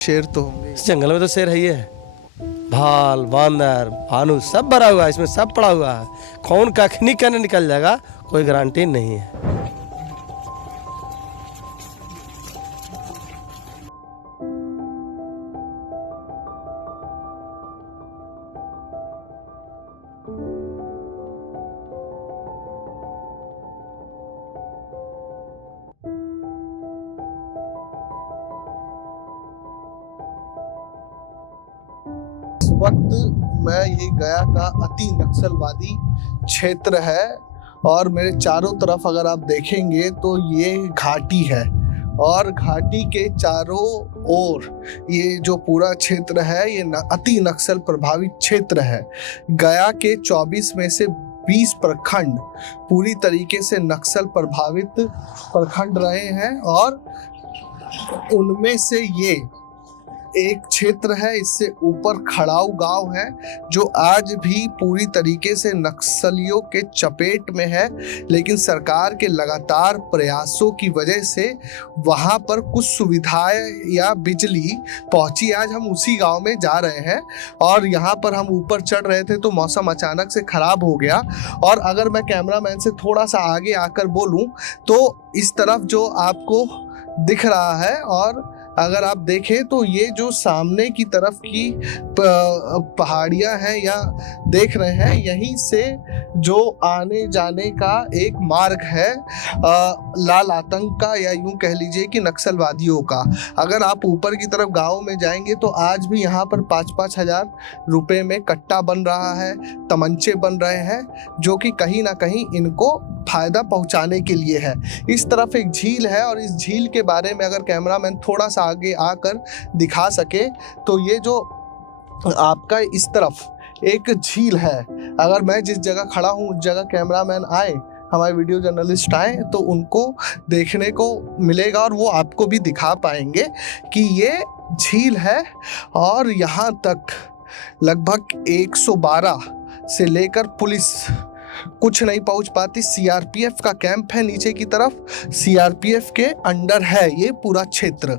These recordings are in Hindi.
शेर तो होंगे। इस जंगल में तो शेर है ही है, भाल बांदर भालू सब भरा हुआ है, इसमें सब पड़ा हुआ है। कौन कखनी कहने निकल जाएगा कोई गारंटी नहीं है। वक्त मैं ये गया का अति नक्सलवादी क्षेत्र है और मेरे चारों तरफ अगर आप देखेंगे तो ये घाटी है और घाटी के चारों ओर ये जो पूरा क्षेत्र है ये अति नक्सल प्रभावित क्षेत्र है। गया के 24 में से 20 प्रखंड पूरी तरीके से नक्सल प्रभावित प्रखंड रहे हैं और उनमें से ये एक क्षेत्र है। इससे ऊपर खड़ाऊ गांव है जो आज भी पूरी तरीके से नक्सलियों के चपेट में है, लेकिन सरकार के लगातार प्रयासों की वजह से वहां पर कुछ सुविधाएं या बिजली पहुंची। आज हम उसी गांव में जा रहे हैं और यहां पर हम ऊपर चढ़ रहे थे तो मौसम अचानक से खराब हो गया और अगर मैं कैमरामैन से थोड़ा सा आगे आकर बोलूं तो इस तरफ जो आपको दिख रहा है और अगर आप देखें तो ये जो सामने की तरफ की पहाड़ियां हैं या देख रहे हैं, यहीं से जो आने जाने का एक मार्ग है लाल आतंक का या यूं कह लीजिए कि नक्सलवादियों का। अगर आप ऊपर की तरफ गांव में जाएंगे तो आज भी यहाँ पर 5-5 हजार रुपए में कट्टा बन रहा है, तमंचे बन रहे हैं जो कि कहीं ना कहीं इनको फायदा पहुंचाने के लिए है। इस तरफ एक झील है और इस झील के बारे में अगर कैमरामैन थोड़ा सा आगे आकर दिखा सके तो ये जो आपका इस तरफ एक झील है, अगर मैं जिस जगह खड़ा हूँ उस जगह कैमरामैन आए, हमारे वीडियो जर्नलिस्ट आए तो उनको देखने को मिलेगा और वो आपको भी दिखा पाएंगे कि ये झील है और यहाँ तक लगभग 112 से लेकर पुलिस कुछ नहीं पहुंच पाती। सीआरपीएफ का कैंप है नीचे की तरफ, सीआरपीएफ के अंडर है ये पूरा क्षेत्र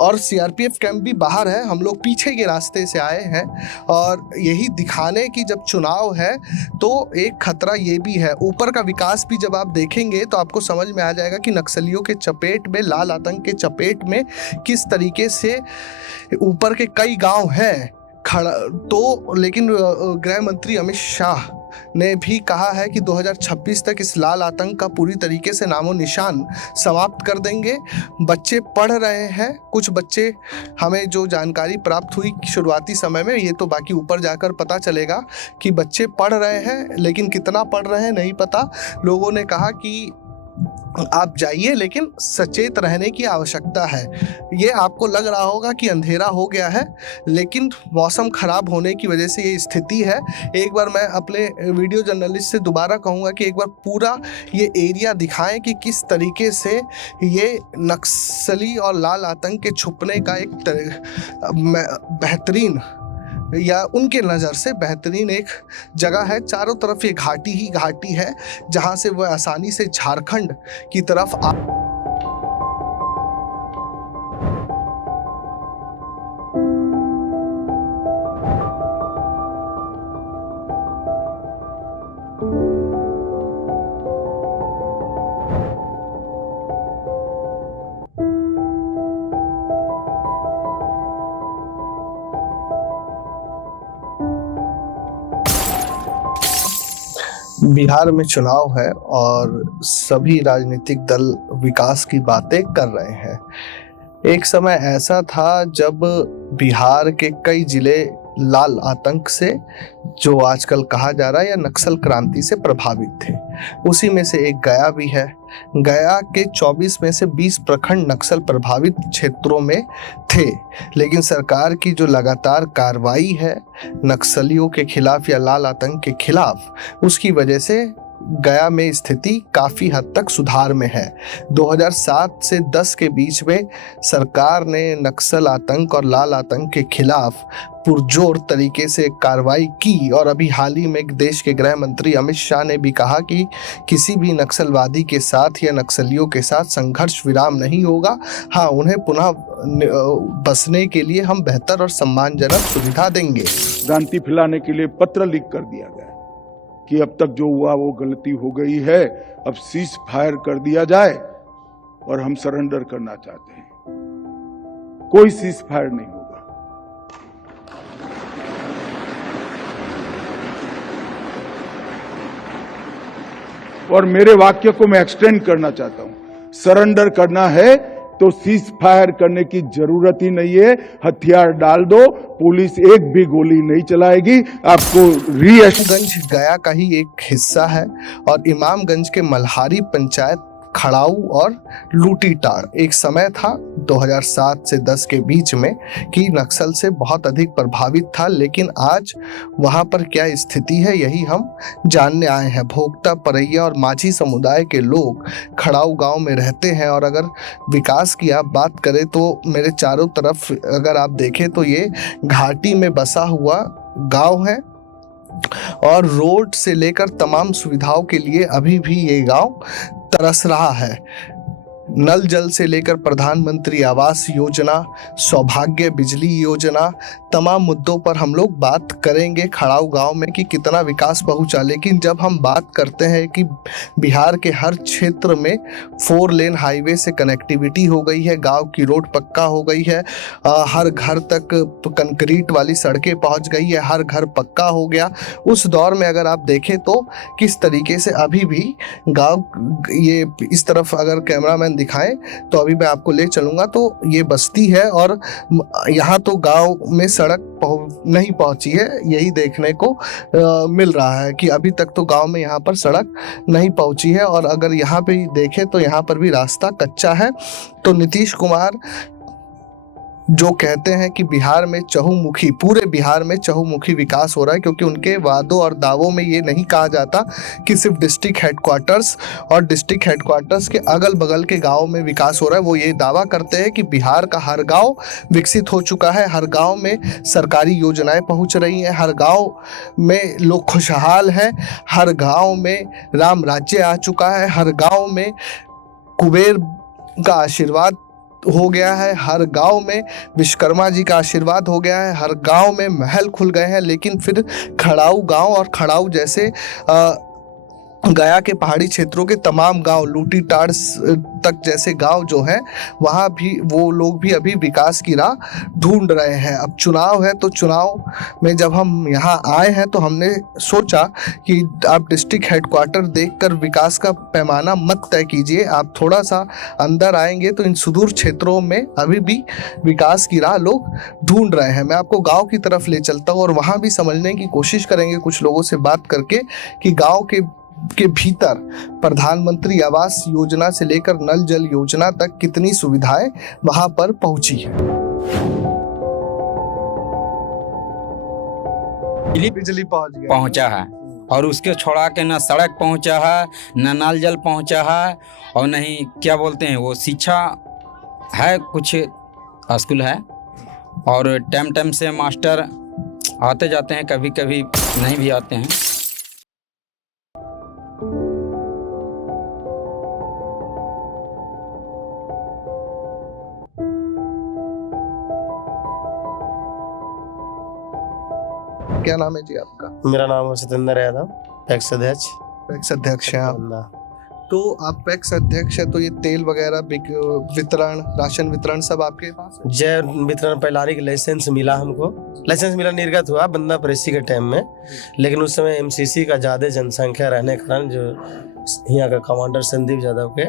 और सीआरपीएफ कैंप भी बाहर है। हम लोग पीछे के रास्ते से आए हैं और यही दिखाने की जब चुनाव है तो एक खतरा ये भी है। ऊपर का विकास भी जब आप देखेंगे तो आपको समझ में आ जाएगा कि नक्सलियों के चपेट में, लाल आतंक के चपेट में किस तरीके से ऊपर के कई गांव हैं खड़ा। तो लेकिन गृह मंत्री अमित शाह ने भी कहा है कि 2026 तक इस लाल आतंक का पूरी तरीके से नामो निशान समाप्त कर देंगे। बच्चे पढ़ रहे हैं, कुछ बच्चे, हमें जो जानकारी प्राप्त हुई शुरुआती समय में, ये तो बाकी ऊपर जाकर पता चलेगा कि बच्चे पढ़ रहे हैं, लेकिन कितना पढ़ रहे हैं नहीं पता। लोगों ने कहा कि आप जाइए लेकिन सचेत रहने की आवश्यकता है। ये आपको लग रहा होगा कि अंधेरा हो गया है, लेकिन मौसम खराब होने की वजह से ये स्थिति है। एक बार मैं अपने वीडियो जर्नलिस्ट से दोबारा कहूँगा कि एक बार पूरा ये एरिया दिखाएं कि किस तरीके से ये नक्सली और लाल आतंक के छुपने का एक बेहतरीन या उनके नज़र से बेहतरीन एक जगह है। चारों तरफ ये घाटी ही घाटी है जहाँ से वह आसानी से झारखंड की तरफ बिहार में चुनाव है और सभी राजनीतिक दल विकास की बातें कर रहे हैं। एक समय ऐसा था जब बिहार के कई जिले लाल आतंक से, जो आजकल कहा जा रहा है, या नक्सल क्रांति से प्रभावित थे। उसी में से एक गया भी है। गया के 24 में से 20 प्रखंड नक्सल प्रभावित क्षेत्रों में थे, लेकिन सरकार की जो लगातार कार्रवाई है नक्सलियों के खिलाफ या लाल आतंक के खिलाफ, उसकी वजह से गया में स्थिति काफ़ी हद तक सुधार में है। 2007 से 10 के बीच में सरकार ने नक्सल आतंक और लाल आतंक के खिलाफ पुरजोर तरीके से कार्रवाई की और अभी हाल ही में देश के गृह मंत्री अमित शाह ने भी कहा कि किसी भी नक्सलवादी के साथ या नक्सलियों के साथ संघर्ष विराम नहीं होगा। हाँ, उन्हें पुनः बसने के लिए हम बेहतर और सम्मानजनक सुविधा देंगे। शांति फैलाने के लिए पत्र लिख कर दिया गया कि अब तक जो हुआ वो गलती हो गई है, अब सीज फायर कर दिया जाए और हम सरेंडर करना चाहते हैं। कोई सीज फायर नहीं होगा। और मेरे वाक्य को मैं एक्सटेंड करना चाहता हूं, सरेंडर करना है तो सीज फायर करने की जरूरत ही नहीं है। हथियार डाल दो, पुलिस एक भी गोली नहीं चलाएगी। आपको इमामगंज गया का ही एक हिस्सा है और इमामगंज के मल्हारी पंचायत खड़ाऊ और लूटीटाड़ एक समय था 2007 से 10 के बीच में कि नक्सल से बहुत अधिक प्रभावित था, लेकिन आज वहां पर क्या स्थिति है यही हम जानने आए हैं। भोक्ता, परैया और माझी समुदाय के लोग खड़ाऊ गांव में रहते हैं और अगर विकास की आप बात करें तो मेरे चारों तरफ अगर आप देखें तो ये घाटी में बसा हुआ गांव है और रोड से लेकर तमाम सुविधाओं के लिए अभी भी ये गांव तरस रहा है। नल जल से लेकर प्रधानमंत्री आवास योजना, सौभाग्य बिजली योजना, तमाम मुद्दों पर हम लोग बात करेंगे खड़ाऊ गांव में कि कितना विकास पहुंचा। लेकिन जब हम बात करते हैं कि बिहार के हर क्षेत्र में 4 लेन हाईवे से कनेक्टिविटी हो गई है, गांव की रोड पक्का हो गई है, हर घर तक कंक्रीट वाली सड़कें पहुंच गई है, हर घर पक्का हो गया, उस दौर में अगर आप देखें तो किस तरीके से अभी भी गाँव, ये इस तरफ अगर कैमरामैन दिखाएं तो अभी मैं आपको ले चलूंगा तो ये बस्ती है और यहाँ तो गांव में सड़क नहीं पहुंची है, यही देखने को मिल रहा है कि अभी तक तो गांव में यहाँ पर सड़क नहीं पहुंची है। और अगर यहाँ पे देखें तो यहाँ पर भी रास्ता कच्चा है। तो नीतीश कुमार जो कहते हैं कि बिहार में चहुमुखी, पूरे बिहार में चहुमुखी विकास हो रहा है, क्योंकि उनके वादों और दावों में ये नहीं कहा जाता कि सिर्फ डिस्ट्रिक्ट हेडक्वार्टर्स और डिस्ट्रिक्ट हेडक्वार्टर्स के अगल बगल के गाँव में विकास हो रहा है। वो ये दावा करते हैं कि बिहार का हर गाँव विकसित हो चुका है, हर गाँव में सरकारी योजनाएं पहुँच रही हैं, हर गाँव में लोग खुशहाल हैं, हर गाँव में राम राज्य आ चुका है, हर गाँव में कुबेर का आशीर्वाद हो गया है, हर गांव में विश्वकर्मा जी का आशीर्वाद हो गया है, हर गांव में महल खुल गए हैं। लेकिन फिर खड़ाऊ गांव और खड़ाऊ जैसे गया के पहाड़ी क्षेत्रों के तमाम गांव, लूटीटाड़ तक जैसे गांव जो हैं, वहाँ भी वो लोग भी अभी विकास की राह ढूंढ रहे हैं। अब चुनाव है तो चुनाव में जब हम यहाँ आए हैं तो हमने सोचा कि आप डिस्ट्रिक्ट हेडक्वार्टर देखकर विकास का पैमाना मत तय कीजिए, आप थोड़ा सा अंदर आएंगे तो इन सुदूर क्षेत्रों में अभी भी विकास की राह लोग ढूंढ रहे हैं। मैं आपको गाँव की तरफ ले चलता हूँ और वहाँ भी समझने की कोशिश करेंगे कुछ लोगों से बात करके कि गाँव के भीतर प्रधानमंत्री आवास योजना से लेकर नल जल योजना तक कितनी सुविधाएं वहां पर पहुंची है। बिजली पहुंचा है और उसके छोड़ा के ना सड़क पहुंचा है, ना नल जल पहुंचा है और नहीं क्या बोलते हैं वो शिक्षा है, कुछ स्कूल है और टाइम टाइम से मास्टर आते जाते हैं, कभी कभी नहीं भी आते हैं। क्या नाम है जी आपका? मेरा नाम है सतेंद्र यादव, पैक्स अध्यक्ष। पैक्स अध्यक्ष हैं आप? तो आप पैक्स अध्यक्ष है तो ये तेल वगैरह वितरण, राशन वितरण सब आपके पास है? जय वितरण पैलारी का लाइसेंस मिला हमको, लाइसेंस मिला निर्गत हुआ बंदा प्रेसी के टाइम में, लेकिन उस समय एमसीसी का ज़्यादा जनसंख्या रहने के कारण जो यहाँ का कमांडर संदीप यादव के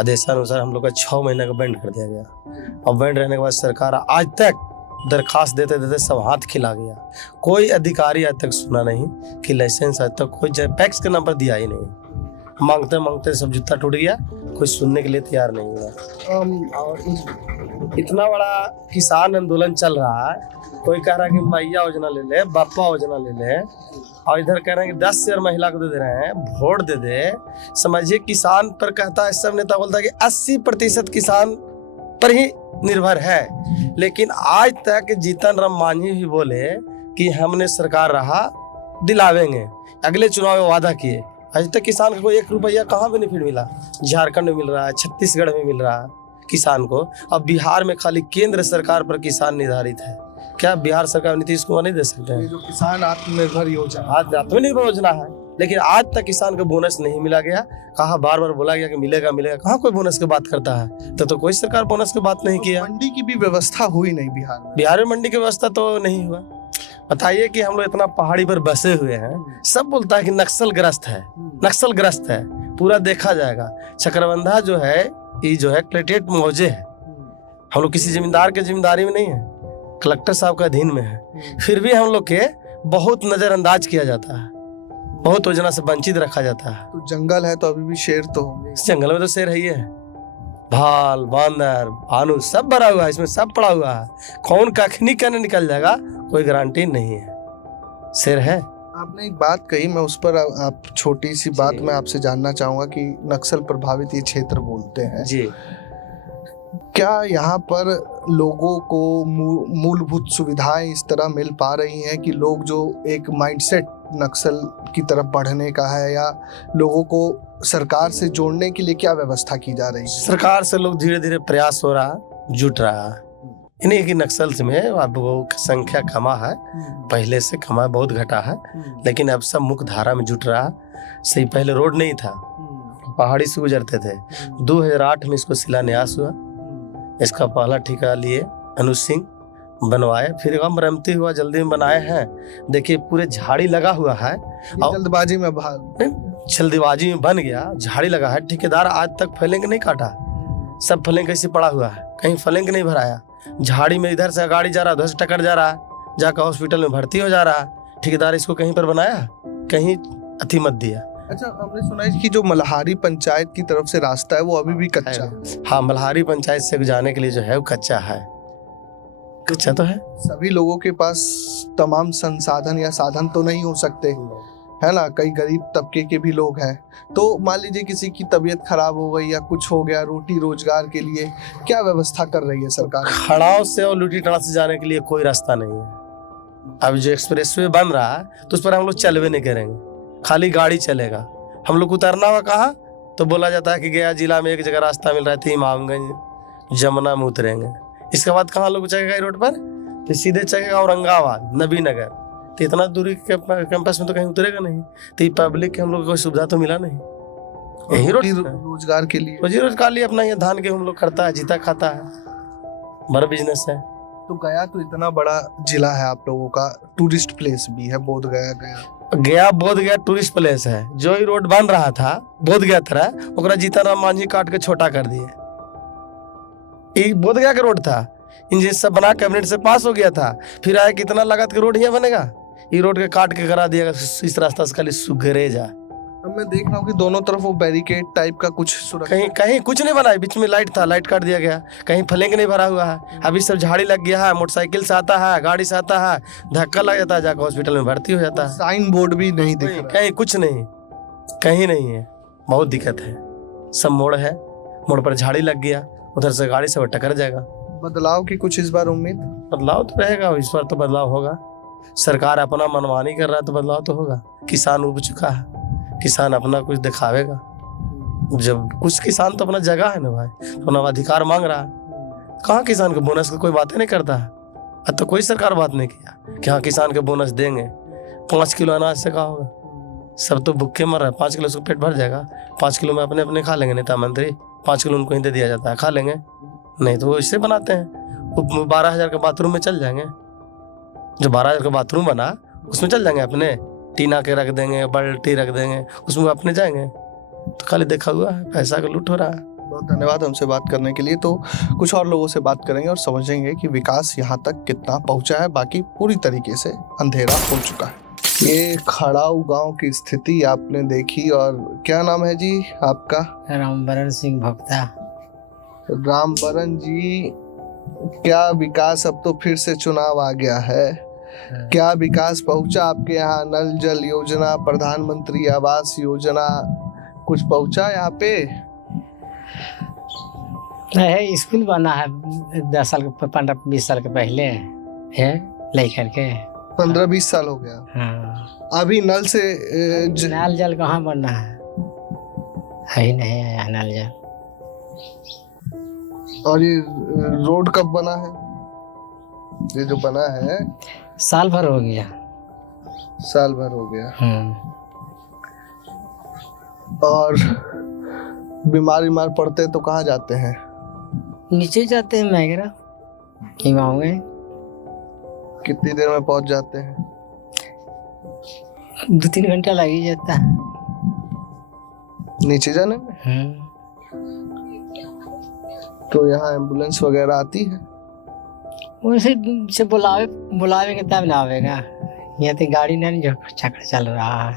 आदेशानुसार हम लोग का 6 महीने का बैंड कर दिया गया। और बैंड रहने के बाद सरकार आज तक दरखास्त देते देते सब हाथ खिला गया। कोई अधिकारी आज तक सुना नहीं कि लाइसेंस आज तक कोई पैक्स के नाम पर दिया ही नहीं। मांगते मांगते सब जूता टूट गया, कोई सुनने के लिए तैयार नहीं हुआ। और इतना बड़ा किसान आंदोलन चल रहा है, कोई कह रहा है कि मैया योजना ले ले, बापा योजना ले ले, और इधर कह रहे हैं कि 10 शेयर महिला को दे रहे हैं, वोट दे दे। समझिए किसान पर कहता है, सब नेता बोलता है कि 80% किसान पर ही निर्भर है। लेकिन आज तक जीतन राम मांझी भी बोले कि हमने सरकार रहा दिलावेंगे, अगले चुनाव में वादा किए। आज तक किसान को 1 रुपया कहाँ बेनिफिट मिला? झारखंड में मिल रहा है, छत्तीसगढ़ में मिल रहा है किसान को। अब बिहार में खाली केंद्र सरकार पर किसान निर्धारित है। क्या बिहार सरकार नीतीश कुमार नहीं दे सकते ये हैं? जो किसान आत्मनिर्भर योजना, आज आत्मनिर्भर योजना है, लेकिन आज तक किसान को बोनस नहीं मिला गया। कहा बार बार बोला गया कि मिलेगा मिलेगा, कहाँ कोई बोनस की बात करता है? तो कोई सरकार बोनस की बात नहीं किया। मंडी की भी व्यवस्था हुई नहीं बिहार में। बिहार में मंडी की व्यवस्था तो नहीं हुआ। बताइए कि हम लोग इतना पहाड़ी पर बसे हुए हैं, सब बोलता है कि नक्सल ग्रस्त है, नक्सल ग्रस्त है। पूरा देखा जाएगा, चक्रबंधा जो है ये जो है कलेक्ट्रेट मौजे है। हम लोग किसी जमींदार के जिम्मेदारी में नहीं है, कलेक्टर साहब का अधीन में है। फिर भी हम लोग के बहुत नजरअंदाज किया जाता है, बहुत योजना से वंचित रखा जाता है। तो जंगल है तो अभी भी शेर तो होंगे। इस जंगल में तो शेर ही है, भाल बांदर भालू सब भरा हुआ है, इसमें सब पड़ा हुआ है। कौन कखनी करने निकल जाएगा कोई गारंटी नहीं है, शेर है। आपने एक बात कही, मैं उस पर आप छोटी सी बात मैं आपसे जानना चाहूंगा कि नक्सल प्रभावित ये क्षेत्र बोलते हैं जी। क्या यहाँ पर लोगों को मूलभूत सुविधाएं इस तरह मिल पा रही हैं कि लोग जो एक माइंडसेट नक्सल की तरफ बढ़ने का है, या लोगों को सरकार से जोड़ने के लिए क्या व्यवस्था की जा रही है? सरकार से लोग धीरे धीरे प्रयास हो रहा, जुट रहा है। इन्हीं की नक्सल में अब वो संख्या कमा है, पहले से कमा बहुत घटा है, लेकिन अब सब मुख्य धारा में जुट रहा। सही पहले रोड नहीं था, पहाड़ी से गुजरते थे। 2008 में इसको शिलान्यास हुआ, इसका पहला ठेका लिए अनुज सिंह बनवाए, फिर मरम्मती हुआ, जल्दी में बनाए हैं। देखिए पूरे झाड़ी लगा हुआ है, और जल्दबाजी में जल्दबाजी में बन गया, झाड़ी लगा है। ठेकेदार आज तक फलेंग नहीं काटा, सब फलेंग कैसे पड़ा हुआ है, कहीं फलेंग नहीं भराया। झाड़ी में इधर से गाड़ी जा रहा है, उधर से टक्कर जा रहा है, जाकर हॉस्पिटल में भर्ती हो जा रहा है। ठेकेदार इसको कहीं पर बनाया, कहीं अति मत दिया। अच्छा, हमने सुना है कि जो मल्हारी पंचायत की तरफ से रास्ता है वो अभी भी कच्चा है। हाँ, मल्हारी पंचायत से जाने के लिए जो है वो कच्चा है, कच्चा तो है। सभी लोगों के पास तमाम संसाधन या साधन तो नहीं हो सकते, है ना। कई गरीब तबके के भी लोग हैं, तो मान लीजिए किसी की तबीयत खराब हो गई या कुछ हो गया, रोटी रोजगार के लिए क्या व्यवस्था कर रही है सरकार? खड़ाव से और लुटी टड़ा से जाने के लिए कोई रास्ता नहीं है। अब जो एक्सप्रेसवे बन रहा है तो उस पर हम लोग चलवे नहीं करेंगे, खाली गाड़ी चलेगा। हम लोग उतरना हुआ कहाँ, तो बोला जाता है कि गया जिला में एक जगह रास्ता मिल रहा है, इमामगंज जमुना में उतरेंगे। इसके बाद कहाँ लोग चलेगा रोड पर, फिर सीधे चलेगा औरंगाबाद नबी नगर। तो इतना दूरी के कैंपस में तो कहीं उतरेगा नहीं। तो पब्लिक के हम लोग को कोई सुविधा तो मिला नहीं। यही रोजगार के लिए, रोजी रोजगार लिए अपना ये धान गेहूं हम लोग करता है, जीता खाता है, बड़ा बिजनेस है। तो गया तो इतना बड़ा जिला है आप लोगों का, टूरिस्ट प्लेस भी है बोध गया बोध गया टूरिस्ट प्लेस है। जो ही रोड बन रहा था बोध गया तरह, ओकरा जीतन राम मांझी काट के छोटा कर दिए। ये बोध गया का रोड था, इंजीनियर सब बना कैबिनेट से पास हो गया था, फिर आया कितना लागत के रोड यहाँ बनेगा, ये रोड के काट के करा दिया इस रास्ता से खाली सुगरे जा। अब मैं देख रहा हूँ कि दोनों तरफ वो बैरिकेड टाइप का कुछ कहीं कहीं कुछ नहीं बना है, बीच में लाइट था, लाइट काट दिया गया, कहीं फलेंग नहीं भरा हुआ है। अभी सब झाड़ी लग गया है, मोटरसाइकिल से आता है, गाड़ी से आता है, धक्का लग जाता है, जाकर हॉस्पिटल में भर्ती हो जाता है। साइन बोर्ड भी नहीं दिख रहा, कहीं कुछ नहीं, कहीं नहीं है, बहुत दिक्कत है। सब मोड़ है, मोड़ पर झाड़ी लग गया, उधर से गाड़ी से टकर जाएगा। बदलाव की कुछ इस बार उम्मीद? बदलाव तो रहेगा, इस बार तो बदलाव होगा। सरकार अपना मनमानी कर रहा है तो बदलाव तो होगा। किसान उब चुका है, किसान अपना कुछ दिखावेगा। जब कुछ किसान तो अपना जगह है ना भाई, अपना अधिकार मांग रहा है। कहाँ किसान को बोनस की कोई बातें नहीं करता है। अब तो कोई सरकार बात नहीं किया कि हाँ किसान के बोनस देंगे। 5 किलो अनाज से कहा होगा, सब तो भूखे मर रहा है। 5 किलो से पेट भर जाएगा, 5 किलो में अपने अपने खा लेंगे नेता मंत्री, 5 किलो उनको ही दे दिया जाता है, खा लेंगे। नहीं तो वो इससे बनाते हैं, वो 12,000 के बाथरूम में चल जाएंगे। जो 12,000 का बाथरूम बना उसमें चल जाएंगे, अपने टीना के रख देंगे, बाल्टी रख देंगे, उसमें अपने जाएंगे। तो खाली देखा हुआ है, पैसा का लूट हो रहा है। बहुत धन्यवाद हमसे बात करने के लिए। तो कुछ और लोगों से बात करेंगे और समझेंगे कि विकास यहाँ तक कितना पहुँचा है। बाकी पूरी तरीके से अंधेरा हो चुका है। ये खड़ाऊ गांव की स्थिति आपने देखी, और क्या नाम है जी आपका? रामबरन सिंह भक्ता। रामबरन जी, क्या विकास, अब तो फिर से चुनाव आ गया है, क्या विकास पहुंचा आपके यहाँ? नल जल योजना, प्रधानमंत्री आवास योजना, कुछ पहुंचा यहाँ पे? है स्कूल बना है 10 साल के 15-20 साल के पहले है लेकर के 15-20 साल हो गया। हाँ। अभी नल से नल जल कहाँ बनना है ही नहीं है नल जल। और ये रोड कब बना है? ये जो बना है साल भर हो गया। साल भर हो गया। और बीमार पड़ते तो कहाँ जाते हैं? नीचे जाते हैं मैगरा हिमाऊ में। कितनी देर में पहुंच जाते हैं? 2-3 घंटा लग ही जाता है नीचे जाने में। तो यहाँ एम्बुलेंस वगैरह आती है? उनसे बुलावेंगे तब ना आवेगा। यहाँ तो गाड़ी नहीं जो चक्कर चल रहा है,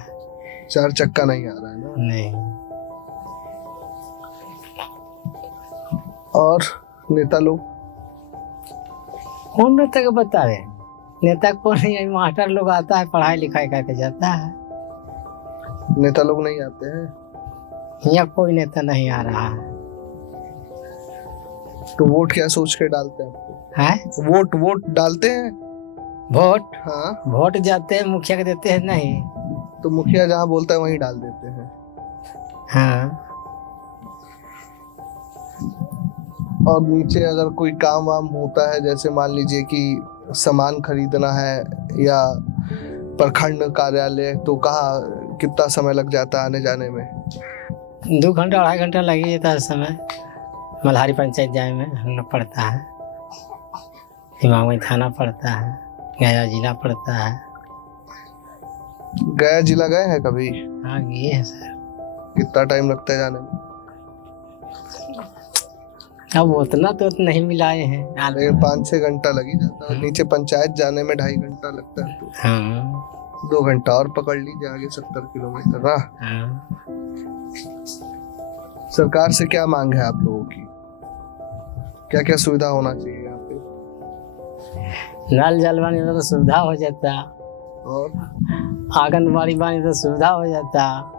4 चक्का नहीं आ रहा है ना। नहीं। और नेता लोग कौन नेता को बतावे? नेता को नहीं है, मास्टर लोग आता है पढ़ाई लिखाई करके जाता है। नेता लोग नहीं आते हैं? यहाँ कोई नेता नहीं आ रहा है। तो वोट क्या सोच के डालते हैं आपको? है वोट डालते हैं? वोट हाँ। वोट जाते हैं मुखिया के देते हैं नहीं। तो मुखिया जहाँ बोलता है वहीं डाल देते हैं। हाँ। और नीचे अगर कोई काम वाम होता है, जैसे मान लीजिए कि सामान खरीदना है या प्रखंड कार्यालय, तो कहाँ कितना समय लग जाता है आने जाने में? 2 घंटा 2.5 घंटा लग ही जाता है समय। मल्हारी पंचायत जाए में हम पड़ता है, हिमाऊ थाना पड़ता है, गया जिला पड़ता है। गया जिला गए हैं कभी? हाँ गए हैं सर। कितना टाइम लगता है जाने में? अब उतना तो नहीं मिलाए हैं। 5-6 घंटा लग ही जाता है। नीचे पंचायत जाने में 2.5 घंटा लगता है। तो हाँ। 2 घंटा और पकड़ लीजिए आगे 70 किलोमीटर ना। हाँ। सरकार से क्या मांग है आप लोगों की? क्या क्या सुविधा होना चाहिए यहाँ पे? नल जल बनी तो सुविधा हो जाता, और आंगनबाड़ी बनी तो सुविधा हो जाता।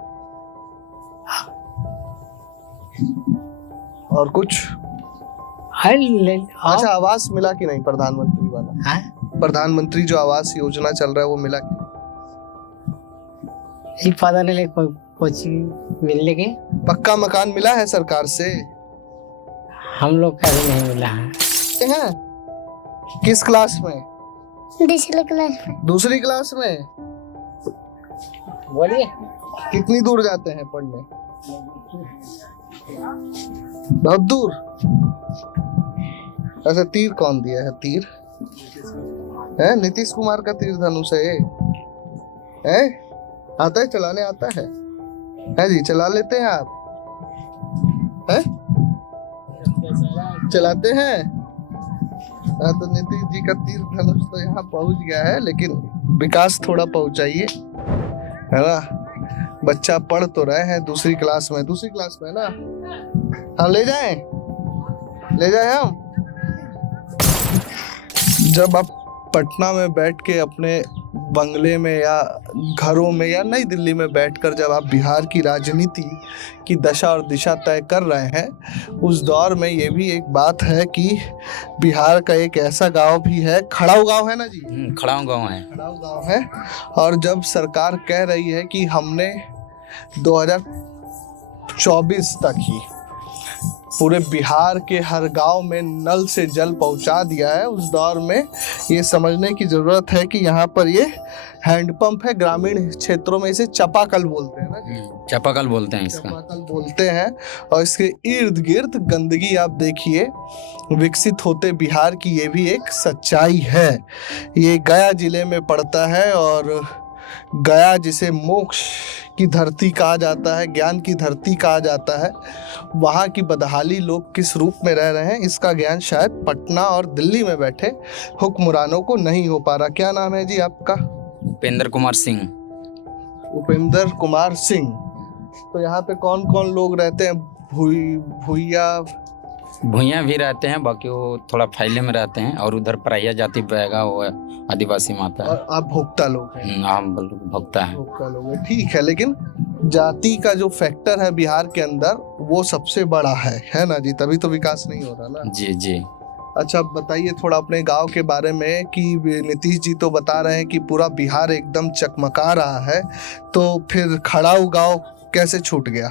और कुछ? अच्छा, आवास मिला कि नहीं प्रधानमंत्री वाला? है? प्रधानमंत्री जो आवास योजना चल रहा है वो मिला कि नहीं? ये पता नहीं लगे कुछ मिलने के। पक्का मकान मिला है सरकार से? हम लोग का भी नहीं मिला है। किस क्लास में? दूसरी क्लास में। दूसरी क्लास में? बोलिए। कितनी दूर जाते हैं पढ़ने? बहुत दूर। ऐसा तीर कौन दिया है? तीर है नीतीश कुमार का तीर धनुष है? आता है चलाने? आता है जी? चला लेते हैं आप? है चलाते हैं? तो नीतीश जी का तीर धनुष तो यहाँ पहुंच गया है, लेकिन विकास थोड़ा पहुंचाइए, है ना। बच्चा पढ़ तो रहे हैं दूसरी क्लास में है ना। हम ले जाएं हम। जब आप पटना में बैठ के अपने बंगले में या घरों में या नई दिल्ली में बैठकर जब आप बिहार की राजनीति की दशा और दिशा तय कर रहे हैं, उस दौर में ये भी एक बात है कि बिहार का एक ऐसा गांव भी है, खड़ाऊ गांव है ना जी? खड़ाऊ गांव है। खड़ाऊ गांव है। और जब सरकार कह रही है कि हमने 2024 तक ही पूरे बिहार के हर गांव में नल से जल पहुंचा दिया है, उस दौर में ये समझने की जरूरत है कि यहाँ पर ये हैंडपंप है। ग्रामीण क्षेत्रों में इसे चापाकल बोलते हैं ना जी? चापाकल बोलते हैं इसका। चापाकल बोलते हैं। और इसके इर्द गिर्द गंदगी आप देखिए। विकसित होते बिहार की ये भी एक सच्चाई है। ये गया जिले में पड़ता है और गया जिसे मोक्ष की धरती कहा जाता है, ज्ञान की धरती कहा जाता है, वहाँ की बदहाली लोग किस रूप में रह रहे हैं, इसका ज्ञान शायद पटना और दिल्ली में बैठे हुक्मरानों को नहीं हो पा रहा। क्या नाम है जी आपका? उपेंद्र कुमार सिंह। उपेंद्र कुमार सिंह। तो यहाँ पे कौन कौन लोग रहते हैं? भूया भूइयाँ भी रहते हैं, बाकी वो थोड़ा फैले में रहते हैं, और उधर पराइया जाति बहेगा वो आदिवासी माता है। और आप भोक्ता लोग हैं। हम भोक्ता है। भोक्ता लोग हैं, ठीक है। लेकिन जाति का जो फैक्टर है बिहार के अंदर वो सबसे बड़ा है ना जी, तभी तो विकास नहीं हो रहा ना। जी जी। अच्छा, बताइए थोड़ा अपने गांव के बारे में कि नीतीश जी तो बता रहे हैं कि पूरा बिहार एकदम चकमका रहा है, तो फिर खड़ाऊ गांव कैसे छूट गया?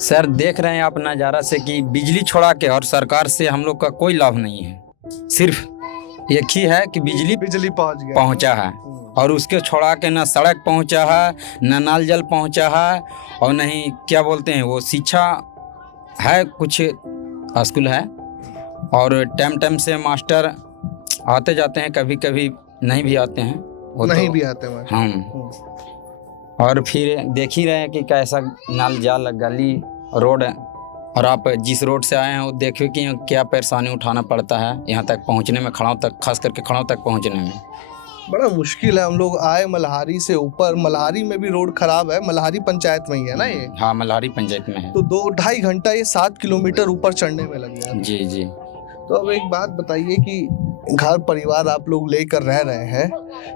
सर देख रहे हैं आप नज़ारा से कि बिजली छोड़ा के और सरकार से हम लोग का कोई लाभ नहीं है, सिर्फ एक ही है कि बिजली पहुंच गया, पहुंचा है, और उसके छोड़ा के ना सड़क पहुंचा है, ना नल जल पहुंचा है, और नहीं क्या बोलते हैं वो शिक्षा है, कुछ स्कूल है, और टाइम टाइम से मास्टर आते जाते हैं, कभी कभी नहीं भी आते हैं, वो नहीं तो भी आते हैं। हम। और फिर देख ही रहे हैं कि कैसा नल जल गली रोड है, और आप जिस रोड से आए हैं वो देखिए कि क्या परेशानी उठाना पड़ता है यहाँ तक पहुँचने में, खड़ाव तक, खास करके खड़ाव तक पहुँचने में बड़ा मुश्किल है। हम लोग आए मल्हारी से ऊपर, मल्हारी में भी रोड खराब है, मल्हारी पंचायत में ही है ना ये? हाँ, मल्हारी पंचायत में है। तो 2-2.5 घंटा ये 7 किलोमीटर ऊपर चढ़ने में लग गया। जी जी। तो अब एक बात बताइए कि घर परिवार आप लोग लेकर रह रहे हैं,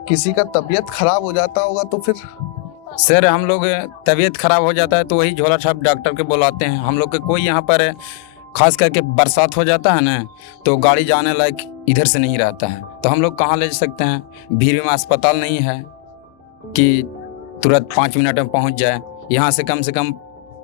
किसी का तबीयत खराब हो जाता होगा तो फिर? सर हम लोग तबीयत खराब हो जाता है तो वही झोला छाप डॉक्टर के बुलाते हैं। हम लोग के कोई यहाँ पर खास करके बरसात हो जाता है ना, तो गाड़ी जाने लायक इधर से नहीं रहता है, तो हम लोग कहाँ ले जा सकते हैं? भीड़ में अस्पताल नहीं है कि तुरंत 5 मिनट में पहुँच जाए। यहाँ से कम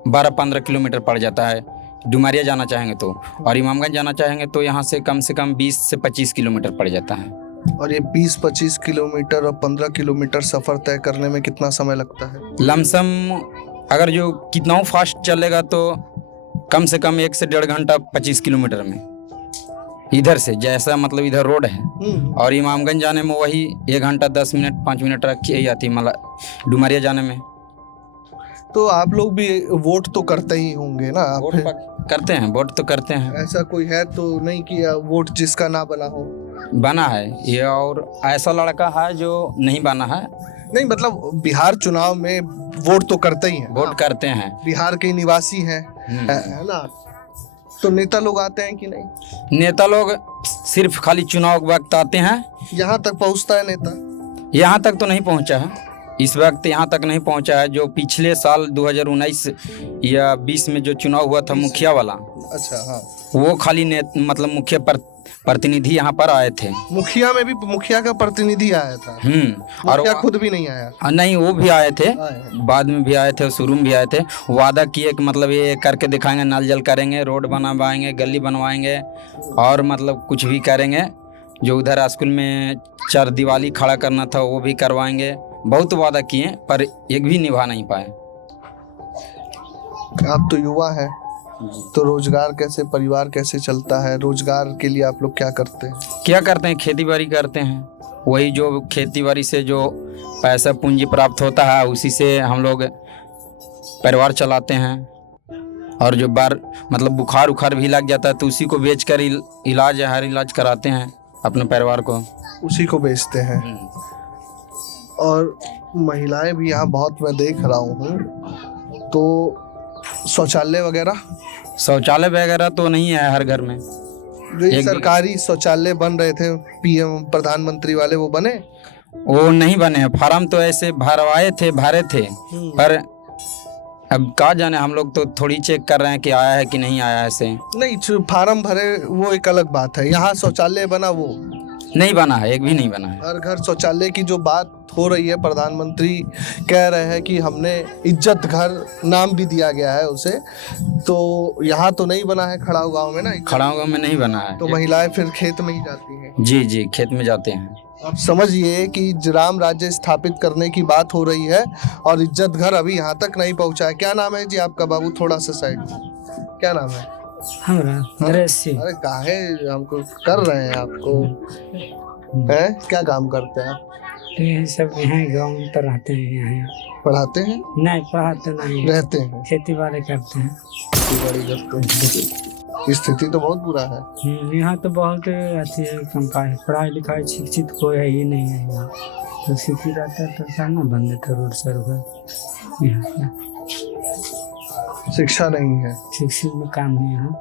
12-15 किलोमीटर पड़ जाता है डुमरिया जाना चाहेंगे तो, और इमामगंज जाना चाहेंगे तो यहाँ से कम 20 से 25 किलोमीटर पड़ जाता है। और ये 20-25 किलोमीटर और 15 किलोमीटर सफ़र तय करने में कितना समय लगता है? लमसम अगर जो कितना फास्ट चलेगा तो कम से कम 1 से 1.5 घंटा 25 किलोमीटर में इधर से, जैसा मतलब इधर रोड है, और इमामगंज जाने में वही 1 घंटा 10 मिनट 5 मिनट रखी ही आती डुमरिया जाने में। तो आप लोग भी वोट तो करते ही होंगे ना? वोट करते हैं, वोट तो करते हैं। ऐसा कोई है तो नहीं कि वोट जिसका ना बना हो? बना है ये, और ऐसा लड़का है जो नहीं बना है। नहीं मतलब बिहार चुनाव में वोट तो करते ही हैं, वोट करते हैं, बिहार के निवासी हैं, है ना? तो नेता लोग आते हैं कि नहीं? नेता लोग सिर्फ खाली चुनाव के वक्त आते हैं। यहाँ तक पहुँचता है नेता? यहाँ तक तो नहीं पहुँचा है, इस वक्त यहाँ तक नहीं पहुँचा है। जो पिछले साल 2019 या 20 में जो चुनाव हुआ था मुखिया वाला, अच्छा हाँ, वो खाली मतलब मुखिया प्रतिनिधि यहाँ पर आए थे। मुखिया में भी मुखिया का प्रतिनिधि आया था? और मुखिया खुद भी नहीं आया? नहीं, वो भी आए थे, बाद में भी आए थे, शुरू में भी आए थे। वादा किए कि मतलब ये करके दिखाएंगे, नल जल करेंगे, रोड बनवाएंगे, गली बनवाएंगे, और मतलब कुछ भी करेंगे। जो उधर स्कूल में 4 दीवाली खड़ा करना था वो भी करवाएंगे। बहुत वादा किए पर एक भी निभा नहीं पाए। आप तो युवा हैं, तो रोजगार कैसे, परिवार कैसे चलता है? रोजगार के लिए आप लोग क्या करते हैं? क्या करते हैं? खेती बाड़ी करते हैं। वही जो खेती बाड़ी से जो पैसा पूंजी प्राप्त होता है उसी से हम लोग परिवार चलाते हैं। और जो मतलब बुखार उखार भी लग जाता है तो उसी को बेचकर हर इलाज कराते हैं अपने परिवार को, उसी को बेचते हैं। और महिलाएं भी यहाँ बहुत मैं देख रहा हूँ, तो शौचालय वगैरह तो नहीं है हर घर में। जो सरकारी शौचालय बन रहे थे पीएम प्रधानमंत्री वाले, वो बने? वो नहीं बने हैं। फार्म तो ऐसे भरे थे, पर अब कहा जाने, हम लोग तो थोड़ी चेक कर रहे हैं कि आया है कि नहीं आया है। ऐसे नहीं, फार्म भरे वो एक अलग बात है, यहाँ शौचालय बना वो नहीं बना है, एक भी नहीं बना है। हर घर शौचालय की जो बात हो रही है, प्रधानमंत्री कह रहे हैं कि हमने इज्जत घर नाम भी दिया गया है उसे, तो यहाँ तो नहीं बना है खड़ाऊ गांव में ना? खड़ाऊ गांव में नहीं बना है। तो महिलाएं फिर खेत में ही जाती हैं? जी, खेत में जाते हैं। आप समझिए कि राम राज्य स्थापित करने की बात हो रही है और इज्जत घर अभी यहाँ तक नहीं पहुँचा है। क्या नाम है जी आपका बाबू? थोड़ा सा साइड, क्या नाम है? अरे काहे हमको कर रहे हैं आपको, हैं? क्या काम करते हैं आप? ये सब यहाँ गाँव में तो रहते हैं। यहाँ पढ़ाते हैं? नहीं, पढ़ाते नहीं, रहते हैं, खेती बाड़ी करते हैं। स्थिति तो बहुत बुरा है यहाँ तो बहुत अच्छी है, पढ़ाई लिखाई शिक्षित कोई है ही नहीं है यहाँ। तो शिक्षित रहता है तो सामना बंद है, रोड सर शिक्षा नहीं है, शिक्षित में काम नहीं यहाँ।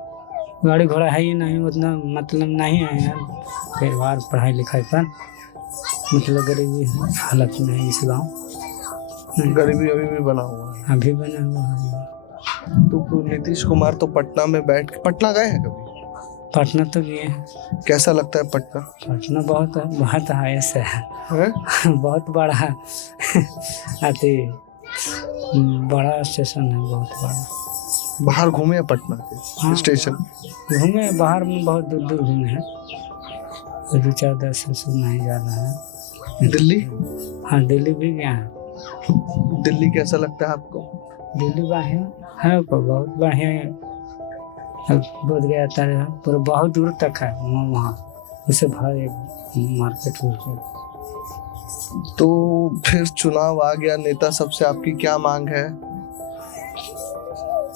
गाड़ी घोड़ा है ही नहीं, उतना मतलब नहीं है यार। परिवार पढ़ाई लिखाई पर मतलब गरीबी हालत में है इस गाँव। गरीबी अभी भी बना हुआ है। अभी बना हुआ है। तो नीतीश कुमार तो पटना में पटना गए हैं कभी? पटना तो गए हैं। कैसा लगता है पटना? पटना बहुत बहुत हाईस है, हैं? बहुत बड़ा अति बड़ा स्टेशन है, बहुत बड़ा। बाहर घूमे हैं पटना के हाँ। स्टेशन? घूमे बाहर में, बहुत दूर दूर घूमे हैं, 2-4 स्टेशन नहीं जाना है। दिल्ली? हाँ दिल्ली भी गया है। दिल्ली कैसा लगता है आपको? दिल्ली बढ़िया है, बहुत बढ़िया है। बोध गया था पूरा बहुत दूर तक है वहाँ, उसे भर एक मार्केट हो। तो फिर चुनाव आ गया, नेता सबसे आपकी क्या मांग है?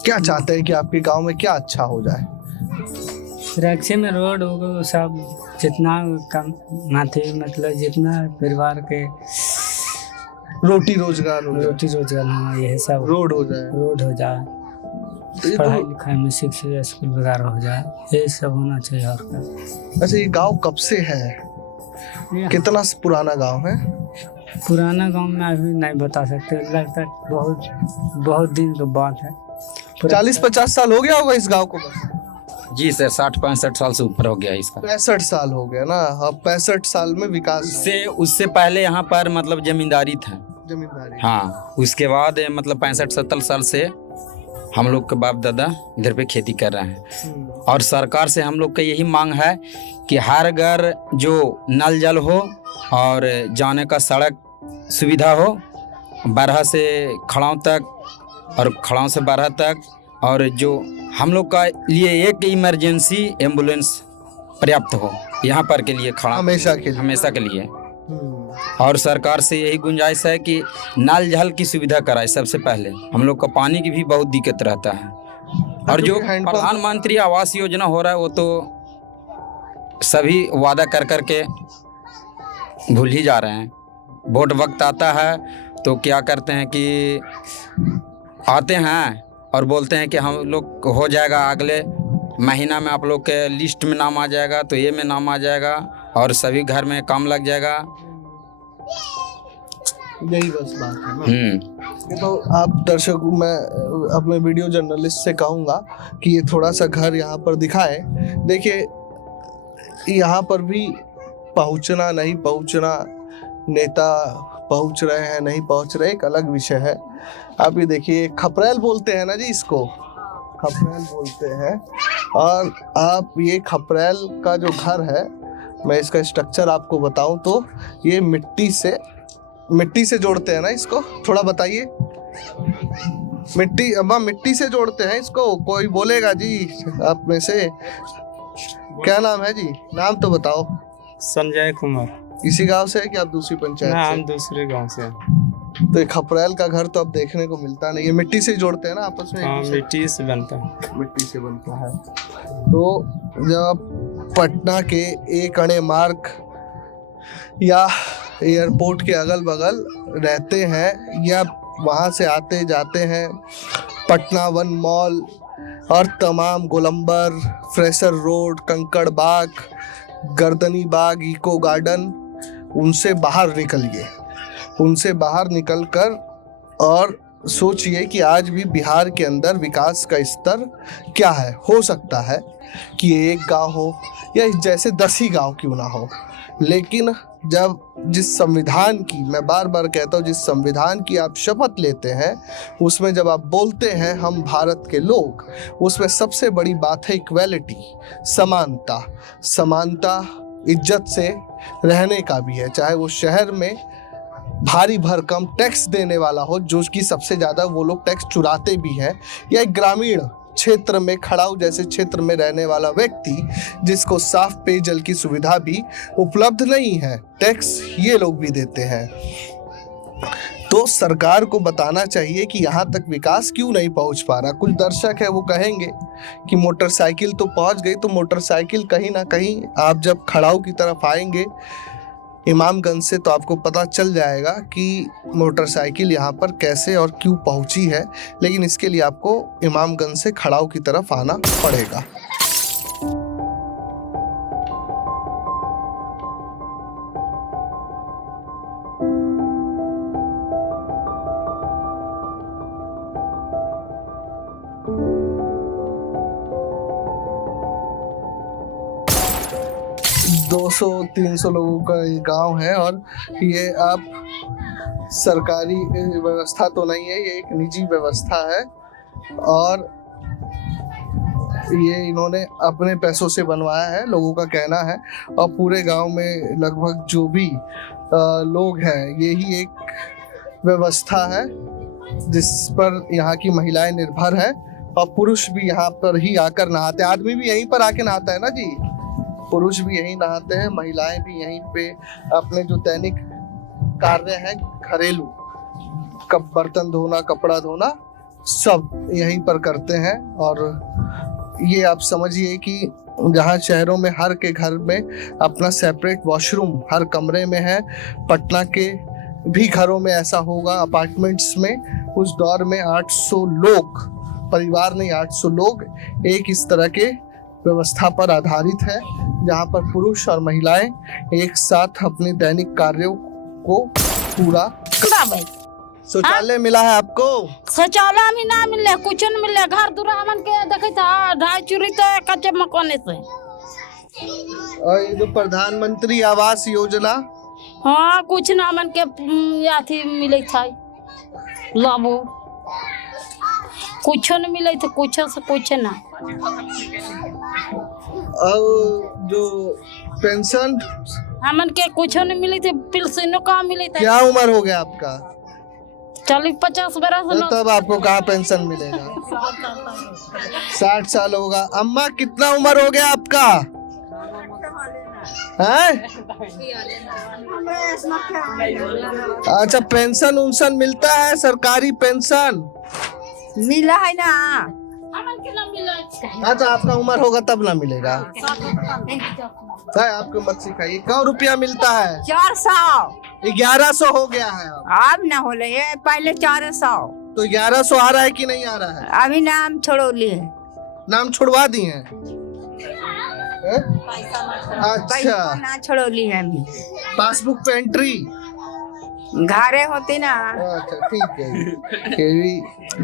क्या चाहते हैं कि आपके गांव में क्या अच्छा हो जाए? रक्षे में रोड हो सब, जितना कम नाते मतलब जितना परिवार के रोटी रोजगार हो जाए। रोटी रोजगार, हाँ यही सब रोड हो जाए। रोड हो जाए, तो ये पढ़ाई तो लिखाई में शिक्षा स्कूल वगैरह हो जाए, यही सब होना चाहिए। और क्या। अच्छा, ये गांव कब से है? कितना पुराना गांव है? पुराना गांव में अभी नहीं बता सकते, लगता है बहुत बहुत दिन की बात है। 40-50 साल हो गया होगा इस गांव को बस। जी सर, 60-65 साल से ऊपर हो गया इसका। 65 साल हो गया ना। अब 65 साल में विकास उससे पहले यहाँ पर मतलब जमींदारी था। जमींदारी। हाँ, उसके बाद मतलब 65-70 साल से हम लोग के बाप दादा इधर पे खेती कर रहे हैं। और सरकार से हम लोग का यही मांग है कि हर घर जो नल जल हो और जाने का सड़क सुविधा हो, बारह से खड़ाव तक और खड़ाव से बारह तक, और जो हम लोग का लिए एक इमरजेंसी एम्बुलेंस पर्याप्त हो यहाँ पर के लिए खड़ा, हमेशा के लिए। और सरकार से यही गुंजाइश है कि नल जल की सुविधा कराए। सबसे पहले हम लोग का पानी की भी बहुत दिक्कत रहता है। और जो प्रधानमंत्री आवास योजना हो रहा है वो तो सभी वादा कर कर के भूल ही जा रहे हैं। वोट वक्त आता है तो क्या करते हैं कि आते हैं और बोलते हैं कि हम लोग हो जाएगा, अगले महीना में आप लोग के लिस्ट में नाम आ जाएगा, तो ये में नाम आ जाएगा और सभी घर में काम लग जाएगा। यही बस बात है ना। तो आप दर्शकों, मैं अपने वीडियो जर्नलिस्ट से कहूँगा कि ये थोड़ा सा घर यहाँ पर दिखाए। देखिए, यहाँ पर भी पहुँचना नहीं पहुँचना, नेता पहुँच रहे हैं नहीं पहुँच रहे, एक अलग विषय है। आप ये देखिए, खपरेल बोलते हैं ना जी, इसको खपरेल बोलते हैं। और आप ये खपरेल का जो घर है, मैं इसका स्ट्रक्चर आपको बताऊं तो ये मिट्टी से जोड़ते हैं ना इसको, थोड़ा बताइए। मिट्टी से जोड़ते हैं इसको। कोई बोलेगा जी आप में से? क्या नाम है जी? नाम तो बताओ। संजय कुमार। इसी गांव से है कि आप दूसरी पंचायत से? हम दूसरे गांव से। तो एक खपरेल का घर तो अब देखने को मिलता नहीं है। मिट्टी से जोड़ते हैं ना आपस में? हाँ, मिट्टी से बनता है। मिट्टी से बनता है। तो जब आप पटना के एक अणे मार्ग या एयरपोर्ट के अगल बगल रहते हैं या वहाँ से आते जाते हैं, पटना वन मॉल और तमाम गोलंबर, फ्रेशर रोड, कंकड़ बाग, गर्दनी बाग, इको गार्डन, उनसे बाहर निकलिए। उनसे बाहर निकलकर और सोचिए कि आज भी बिहार के अंदर विकास का स्तर क्या है। हो सकता है कि एक गांव हो या जैसे 10 ही गांव क्यों ना हो, लेकिन जब जिस संविधान की, मैं बार बार कहता हूँ, जिस संविधान की आप शपथ लेते हैं, उसमें जब आप बोलते हैं हम भारत के लोग, उसमें सबसे बड़ी बात है इक्वेलिटी, समानता। समानता इज्जत से रहने का भी है, चाहे वो शहर में भारी भरकम टैक्स देने वाला हो, जो कि सबसे ज़्यादा वो लोग टैक्स चुराते भी हैं, या एक ग्रामीण क्षेत्र में, खड़ाऊ जैसे क्षेत्र में रहने वाला व्यक्ति जिसको साफ पेयजल की सुविधा भी उपलब्ध नहीं है, टैक्स ये लोग भी देते हैं। तो सरकार को बताना चाहिए कि यहाँ तक विकास क्यों नहीं पहुँच पा रहा। कुछ दर्शक है वो कहेंगे कि मोटरसाइकिल तो पहुँच गई, तो मोटरसाइकिल कहीं ना कहीं आप जब खड़ाऊ की तरफ आएंगे इमामगंज से, तो आपको पता चल जाएगा कि मोटरसाइकिल यहाँ पर कैसे और क्यों पहुँची है। लेकिन इसके लिए आपको इमामगंज से खड़ाऊ की तरफ आना पड़ेगा। 200-300 लोगों का ये गांव है और ये अब सरकारी व्यवस्था तो नहीं है, ये एक निजी व्यवस्था है और ये इन्होंने अपने पैसों से बनवाया है, लोगों का कहना है। और पूरे गांव में लगभग जो भी लोग हैं, यही एक व्यवस्था है जिस पर यहाँ की महिलाएं निर्भर हैं और पुरुष भी यहाँ पर ही आकर नहाते हैं। आदमी भी यहीं पर आके नहाता है ना जी, पुरुष भी यहीं नहाते हैं, महिलाएं भी यहीं पे अपने जो दैनिक कार्य है घरेलू, कब बर्तन धोना, कपड़ा धोना, सब यहीं पर करते हैं। और ये आप समझिए कि जहाँ शहरों में हर के घर में अपना सेपरेट वॉशरूम हर कमरे में है, पटना के भी घरों में ऐसा होगा। अपार्टमेंट्स में उस दौर में 800 लोग, परिवार नहीं 800 लोग एक इस तरह के व्यवस्था पर आधारित है, जहाँ पर पुरुष और महिलाएं एक साथ अपने दैनिक कार्यों को पूरा। शौचालय मिला है आपको? शौचालय में ना मिले, कुछ न मिले, घर दुरामन के देखे था ढाई चुरी तो कच्चे मकाने से। और ये जो प्रधानमंत्री आवास योजना, हाँ कुछ ना मन के अथी मिले था लाभो, कुछ न मिले थे, कुछ से कुछ ना। और जो पेंशन हमन के कुछ न मिले थे, पेंशनों का मिले था। क्या उम्र हो गया आपका? 40-50 बरस। तो तब आपको कहाँ पेंशन मिलेगा? 60 साल होगा। अम्मा कितना उम्र हो गया आपका? है? अच्छा, पेंशन उनसन मिलता है, सरकारी पेंशन मिला है ना? अच्छा, आपका उम्र होगा तब ना मिलेगा। आपको मत सिखाइए। कौ रुपया मिलता है? 400। 1100 हो गया है अब ना हो रही है, पहले 400। तो 1100 आ रहा है कि नहीं आ रहा है? अभी नाम छोड़ो लिए, नाम छुड़वा दिए हैं? अच्छा, ना छोड़ो लिए अभी। पासबुक पे एंट्री घरे होती ना। अच्छा ठीक है। ये भी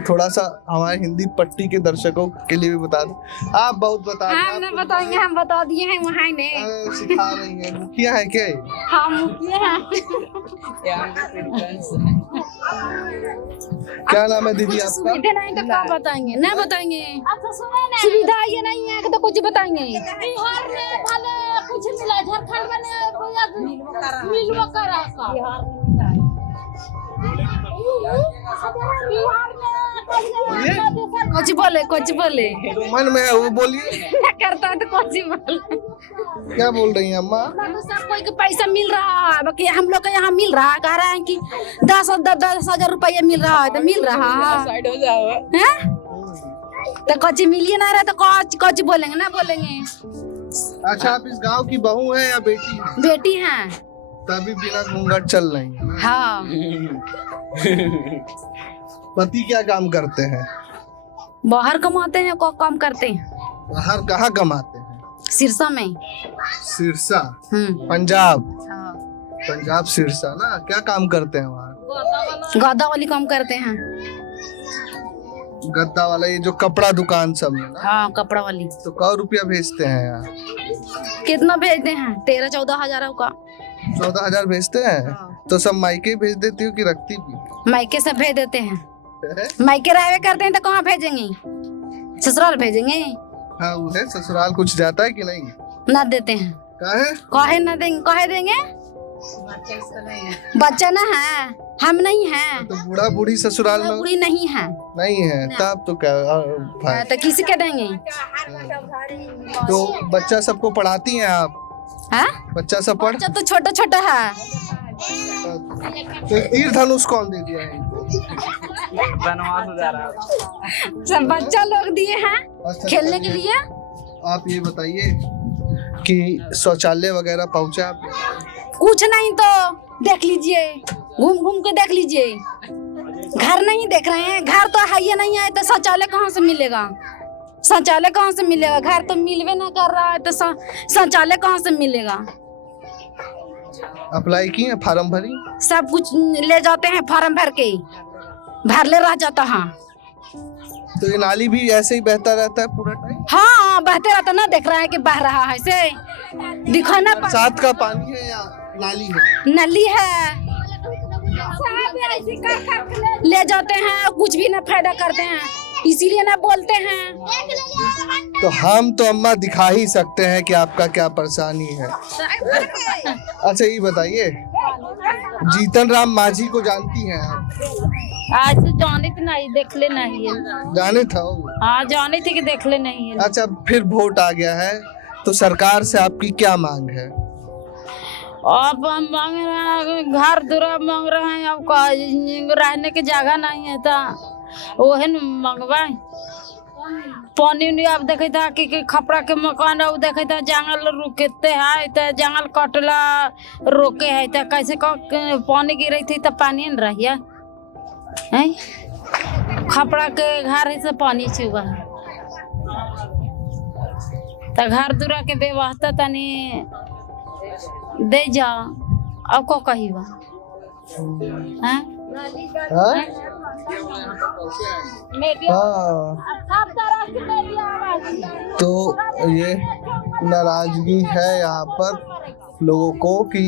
थोड़ा सा हमारे हिंदी पट्टी के दर्शकों के लिए भी बता दो। आप बहुत बता हम ना बताएंगे, हम बता दिए हैं वहाँ ने। सिखा रही है। मुखिया है क्या? हाँ मुखिया है। क्या नाम है दीदी आपका? सुविधा नहीं तो क्या बताएंगे? नहीं बताएंगे, सुविधा ये नहीं है तो कुछ बताएंगे। बिहार में भले कुछ मिला, झारखंड में मिलवा करा। कुछ बोले मन में है वो बोलिए। करता है तो कुछ बोले। क्या बोल रही हैं अम्मा? सब कोई को पैसा मिल रहा है, बाकी हम लोग को यहाँ मिल रहा है। कह रहे हैं कि 10,000 रुपया मिल रहा है, तो मिल रहा है तो कुछ मिलिए ना रहा तो कुछ बोलेंगे ना बोलेंगे। अच्छा, आप इस गांव की बहू है या बेटी है? बेटी है। तभी बिना घूंघट चल रही है। हाँ। पति क्या काम करते हैं? बाहर कमाते हैं, को काम करते हैं। बाहर कहाँ कमाते हैं? सिरसा में। सिरसा? पंजाब? पंजाब सिरसा ना। क्या काम करते हैं वहाँ? गद्दा वाली काम करते हैं। गद्दा वाला, ये जो कपड़ा दुकान सब में ना? हाँ कपड़ा वाली। तो कौ रुपया भेजते हैं यार? कितना भेजते हैं? 13-14 हजार का। 14,000 भेजते हैं? तो सब मायके भेज देती हो कि रखती भी? मायके से भेज देते हैं। मायके रहवे करते हैं तो कहाँ भेजेंगे? ससुराल भेजेंगे। हाँ वो है, ससुराल कुछ जाता है कि नहीं? ना देते हैं। काहे ना देंगे? काहे देंगे? बच्चा ना है, हम नहीं हैं। तो बूढ़ा बूढ़ी ससुराल में? बूढ़ी नहीं है। नहीं है तब तो क्या तो किसी के देंगे? तो बच्चा सबको पढ़ाती हैं आप? है? बच्चा सब पढ़? बच्चा तो छोटा छोटा है। तो तीर धनुष कौन दे दिया है? सब बच्चा लोग दिए हैं खेलने के लिए। आप ये बताइए कि शौचालय वगैरह पहुंचा? कुछ नहीं तो देख लीजिए, घूम घूम के देख लीजिए। घर नहीं देख रहे हैं? घर तो है ही नहीं है तो शौचालय कहाँ से मिलेगा? शौचालय कहाँ से मिलेगा? घर तो मिलवे ना कर रहा है तो शौचालय कहाँ से मिलेगा? अप्लाई किए, फार्म भरी? सब कुछ ले जाते हैं, फार्म भर के भर ले रह जाता है। तो ये नाली भी ऐसे ही बहता रहता है पूरा टाइम? हाँ हाँ बहते रहता ना देख रहा है कि बह रहा है से दिखाना बरसात का पानी है या नाली है? नली है ले जाते हैं कुछ भी ना फायदा करते हैं इसीलिए ना बोलते हैं। तो हम तो अम्मा दिखा ही सकते हैं कि आपका क्या परेशानी है। अच्छा ये बताइए, जीतन राम मांझी को जानती हैं आप? आज तो जाने थे नहीं देख ले नहीं है। जाने था वो? हाँ जाने थे कि देख ले नहीं है। अच्छा फिर वोट आ गया है तो सरकार से आपकी क्या मांग है? अब हम मांग रहे हैं घर दुरा मांग रहे हैं, अब रहने की जगह नहीं है तो वही मंगवाए। पानी उनी अब देखे था कि खपड़ा के मकान अब देखे था जंगल रुकते है तो जंगल कटला रोके है तो कैसे पानी गिरी थी तो पानी न रही है खपड़ा के घर है से पानी छुआ है तो घर दुरा के व्यवस्था तनी दे जा अब को कही बा हाँ? तो ये नाराजगी है यहाँ पर लोगों को कि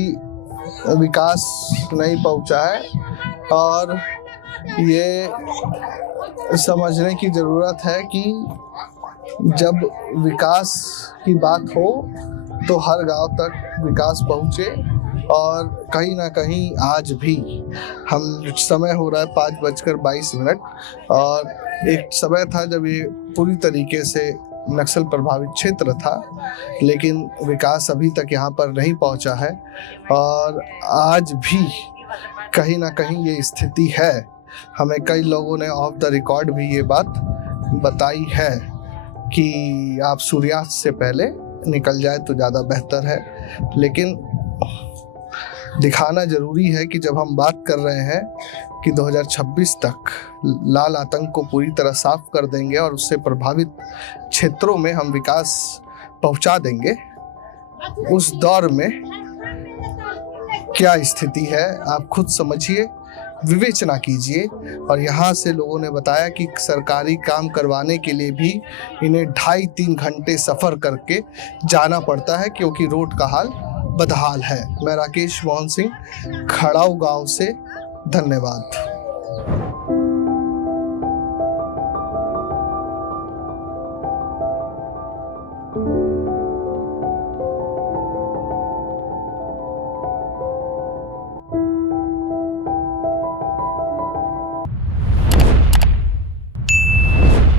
विकास नहीं पहुँचा है और ये समझने की ज़रूरत है कि जब विकास की बात हो तो हर गांव तक विकास पहुँचे। और कहीं ना कहीं आज भी हम समय हो रहा है 5:22 और एक समय था जब ये पूरी तरीके से नक्सल प्रभावित क्षेत्र था, लेकिन विकास अभी तक यहाँ पर नहीं पहुँचा है और आज भी कहीं ना कहीं ये स्थिति है। हमें कई लोगों ने ऑफ द रिकॉर्ड भी ये बात बताई है कि आप सूर्यास्त से पहले निकल जाए तो ज़्यादा बेहतर है, लेकिन दिखाना जरूरी है कि जब हम बात कर रहे हैं कि 2026 तक लाल आतंक को पूरी तरह साफ कर देंगे और उससे प्रभावित क्षेत्रों में हम विकास पहुंचा देंगे, उस दौर में क्या स्थिति है आप खुद समझिए, विवेचना कीजिए। और यहाँ से लोगों ने बताया कि सरकारी काम करवाने के लिए भी इन्हें 2.5-3 घंटे सफ़र करके जाना पड़ता है क्योंकि रोड का हाल बदहाल है। मैं राकेश मोहन सिंह, खड़ाऊ गांव से, धन्यवाद।